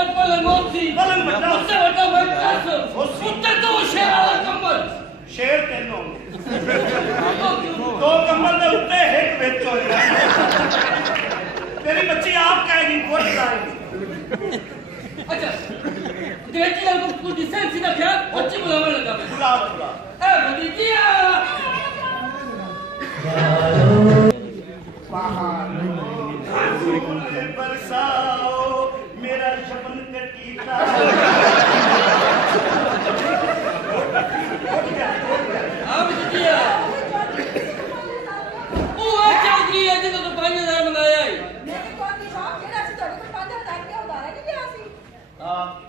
ਵੱਡਾ ਪਲੰਗ ਉੱਤੀ ਪਲੰਗ ਵੱਡਾ ਉੱਤੇ ਵੱਡਾ ਮੈਟਰਸ ਉੱਤੇ ਦੋ ਸ਼ੇਰ ਵਾਲਾ ਕੰਬਲ ਸ਼ੇਰ ਤੈਨੂੰ ਦੋ ਕੰਬਲ ਦੇ ਉੱਤੇ ਇੱਕ ਵਿੱਚ ਹੋਇਆ ਤੇਰੀ ਬੱਚੀ ਆਪ ਕਹੇਗੀ ਕੁਝ ਲਾਏਗੀ ਅੱਛਾ ਦੇਖੀ ਨਾ ਤੂੰ ਡਿਸੈਂਸੀ ਦਾ ਖਿਆਲ ਬੱਚੀ ਬੁਲਾਉਣ ਲੱਗਾ ਮੈਂ ਬੁਲਾ ਐ ਬਦੀਜੀਆ बरसाओ मेरा शबन कटीता आप बदीजिया ਉਹ ਆ ਚੌਧਰੀ ਹੈ ਜਿਹਨੂੰ ਤੂੰ 5000 ਮੰਗਾਇਆ ਹੈ ਮੇਰੇ ਕੋਲ ਦੀ ਸ਼ੌਪ ਜਿਹੜਾ ਸੀ ਤੁਹਾਡੇ ਕੋਲ 5000 ਰੁਪਏ ਉਧਾਰ ਨਹੀਂ ਲਿਆ ਸੀ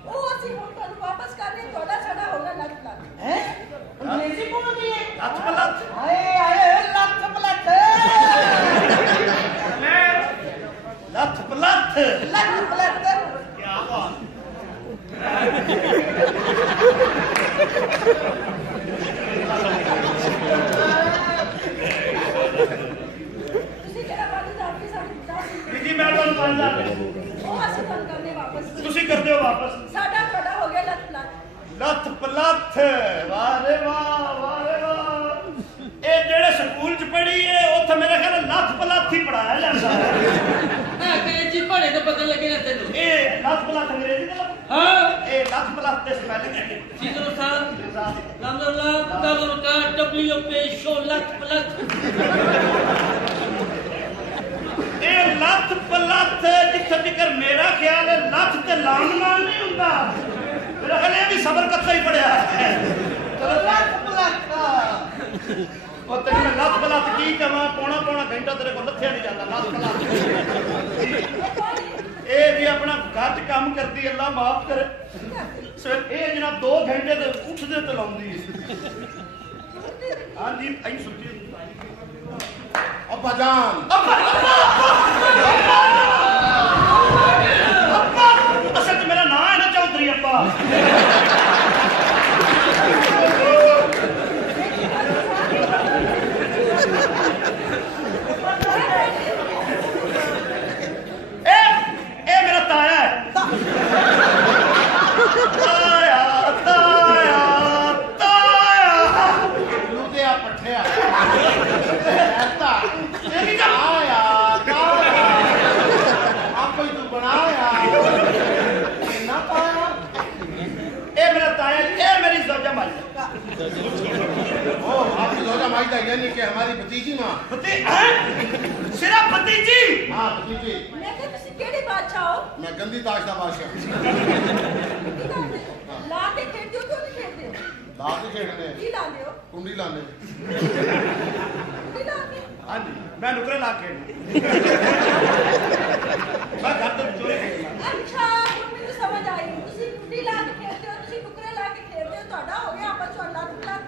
ਉਹ ਅਸੀਂ ਹੁਣ ਤੁਹਾਨੂੰ ਵਾਪਸ ਕਰਨੇ ਤੁਹਾਡਾ ਸਾਡਾ ਹੋ ਗਿਆ ਲੱਖ ਲੱਖ ਹੈ ਅੰਗਰੇਜ਼ੀ ਬੋਲਦੀ ਹੈ ਲੱਥ ਪਲੱਥ ਹਾਏ ਹਾਏ ਲੱਖ ਪਲੱਖ ਲੱਥ ਪਲੱਥ ਲੱਖ ਪਲੱਖ ਕੀ ਬਾਤ ਤੁਸੀਂ ਕਿਹੜਾ 5000 ਰੁਪਏ ਸਾਨੂੰ ਦਿੱਤਾ ਸੀ ਜੀ ਮੈਂ ਤੁਹਾਨੂੰ 5000 ਉਹ ਅਸੀਂ ਤੁਹਾਨੂੰ ਕਰਨੇ ਵਾਪਸ ਤੁਸੀਂ ਕਰਦੇ ਹੋ ਵਾਪਸ ਸਾਡਾ ਤੁਹਾਡਾ ਹੋ ਗਿਆ ਲੱਖ ਲੱਖ ਲੱਥ ਪਲੱਥ ਵਾਹ ਰੇ ਵਾਹ ਇਹ ਜਿਹੜੇ ਸਕੂਲ ਚ ਪੜ੍ਹੀ ਏ ਉੱਥੇ ਮੇਰੇ ਖਿਆਲ ਲੱਥ ਪਲੱਥ ਹੀ ਪੜਾਇਆ ਜਾਂਦਾ ਹੈ ਮੈਂ ਅੰਗਰੇਜ਼ੀ ਪੜ੍ਹੇ ਤਾਂ ਪਤਾ ਲੱਗੇ ਨਾ ਤੈਨੂੰ ਇਹ ਲੱਥ ਪਲੱਥ ਅੰਗਰੇਜ਼ੀ ਦਾ ਹਾਂ ਇਹ ਲੱਥ ਪਲੱਥ ਦੇ ਸਪੈਲਿੰਗ ਹੈ ਸੀਧੋ ਸਾਹਿਬ ਲੰਦਲਾ ਕਲਰ ਕਾ ਡਬਲਯੂ ਪੇ ਸ਼ੋ ਲੱਖ ਪਲੱਖ ਇਹ ਲੱਥ ਪਲੱਥ ਜਿੱਥੇ ਤੱਕ ਮੇਰਾ ਖਿਆਲ ਹੈ ਲੱਥ ਤੇ ਲਾਮ ਨਾਲ ਨਹੀਂ ਹੁੰਦਾ ਮੇਰਾ ਖਿਆਲ ਇਹ ਵੀ ਸਬਰ ਕੱਥਾ ਹੀ ਪੜਿਆ ਹੈ ਲੱਖ ਪਲੱਖ ਉਹ ਤੈਨੂੰ ਮੈਂ ਲੱਥ ਪਲੱਥ ਕੀ ਕਵਾਂ ਪੌਣਾ ਘੰਟਾ ਤੇਰੇ ਕੋਲ ਲੱਥਿਆ ਨਹੀਂ ਜਾਂਦਾ ਲੱਥ ਪਲੱਥ ਇਹ ਵੀ ਆਪਣਾ ਗੱਜ ਕੰਮ ਕਰਦੀ ਅੱਲਾ ਮਾਫ ਕਰੇ ਸਿਰ ਇਹ ਜਨਾਬ 2 ਘੰਟੇ ਤੇ ਉੱਠਦੇ ਤੇ ਲਾਉਂਦੀ ਹਾਂਜੀ ਐਂ ਸੁੱਤੀ ਅੱਬਾ ਜਾਨ ਅਸਲ ਚ ਮੇਰਾ ਨਾਂ ਹੈ ਨਾ ਚੌਧਰੀ ਅੱਬਾ ਇਹ ਮੇਰਾ ਤਾਇਆ ਹੈ ਤਾਇਆ ਲੁੱਟਿਆ ਪੱਠਿਆ ਐਤਾ ਇਹ ਕੀ ਕਰ ਆਇਆ ਆਪੇ ਤੂੰ ਬਣਾਇਆ ਨਾ ਪਾਇਆ ਇਹ ਮੇਰਾ ਤਾਇਆ ਇਹ ਮੇਰੀ ਜ਼ੋਜਾ ਮਾਈ ओ आपकी जोजा माइदा यानी कि हमारी भतीजी माँ सिर्फ भतीजी हाँ भतीजी ਮੈਂ ਕਿਹਾ ਤੁਸੀਂ ਕਿਹੜੇ ਬਾਦਸ਼ਾਹ ਹੋ मैं गंदी ताश का बादशाह ਕੀ ਕਰਦੇ ਹੋ? ਲਾ ਕੇ ਖੇਡਦੇ ਹੋ ਕਿਉਂ ਨਹੀਂ ਖੇਡਦੇ ਹੋ? दाद खेलने ਕੀ ਲਾਉਂਦੇ ਹੋ कुंडी लाने ਕੀ ਲਾਉਂਦੇ हाँ जी मैं नुकरे ला के मैं घर तो चोरी ਅੱਛਾ ਹੁਣ ਮੈਨੂੰ ਸਮਝ ਆਈ ਤੁਸੀਂ ਕੁੰਡੀ ਲਾ ਕੇ ਖੇਡਦੇ ਹੋ ਤੁਸੀਂ ਟੁਕਰੇ ਲਾ ਕੇ ਖੇਡਦੇ ਹੋ ਤੁਹਾਡਾ ਹੋ ਗਿਆ ਆਪਸ ਵਿੱਚ ਲੱਖ ਲੱਖ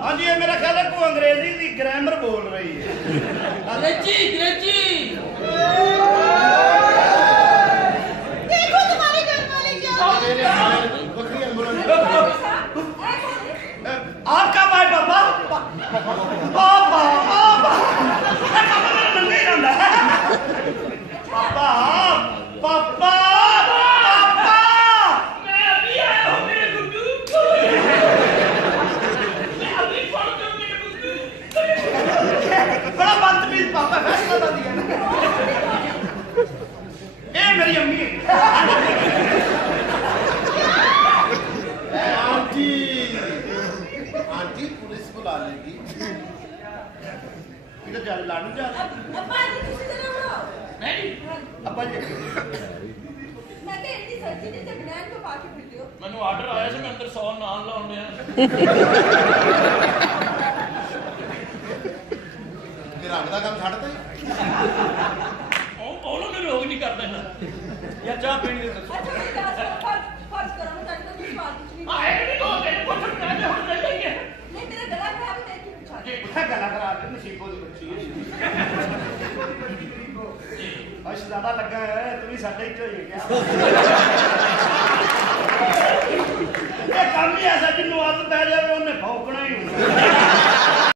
हाँ जी ये मेरा ख्याल है को अंग्रेजी की ग्रामर बोल रही है अंग्रेजी देखो तुम्हारी घर वाली क्या बकरी एम्बुलेंस आपका भाई पापा पापा पापा नहीं जाता पापा पापा पापा मैं अभी आया हूं मेरे गुड्डू मैं अभी फोन करूं मेरे गुड्डू बड़ा बदतमीज पापा फैसला कर दिया ये मेरी अम्मी आंटी आंटी पुलिस बुला लेगी इधर जा लाडू जा ਅੱਪਾ ਜੀ ਤੁਸੀਂ ਜਰਾ ਬਣਾਓ नहीं अब्बा जी ਮੈਂ ਕਿਹਾ ਇੰਨੀ ਸਰਦੀ ਦੇ ਤੇ ਬਨੈਣ ਕੋ ਪਾ ਕੇ ਫਿਰਦੇ ਹੋ ਮੈਨੂੰ ਆਰਡਰ ਆਇਆ ਸੀ ਮੈਂ ਅੰਦਰ 100 ਨਾਨ ਲਾਉਣੇ ਆ तेरा रंग का काम छाड़ता ही ਉਹ ਉਹਨਾਂ ਨੂੰ ਰੋਗ ਨਹੀਂ ਕਰਦਾ ਇਹਨਾਂ या चाह पीनी है ਅੱਛਾ ਮੇਰੀ ਗੱਲ ਸੁਣੋ ਫਰਜ਼ ਕਰੋ ਮੈਂ ਤੁਹਾਡੇ ਕੋਲ ਕੁਝ ਸਵਾਲ ਪੁੱਛਣੀ ਆ ਇਹ ਨਹੀਂ ਹੋ ਗਏ ਪੁੱਛਣ ਕਹਿੰਦੇ ਹੁਣ ਲੈ ਲਈਏ ਨਹੀਂ ਮੇਰਾ ਗਲਾ ਖਰਾਬ ਹੈ ਤੇ ਕੀ ਪੁੱਛਾਂ मैं गला खराब है नसीबों की बच्ची है आज ज्यादा लगा है तू भी साडे ही होई क्या ये काम ही ऐसा जिन्नू आदत पै जावे उन्हें भौंकना ही होना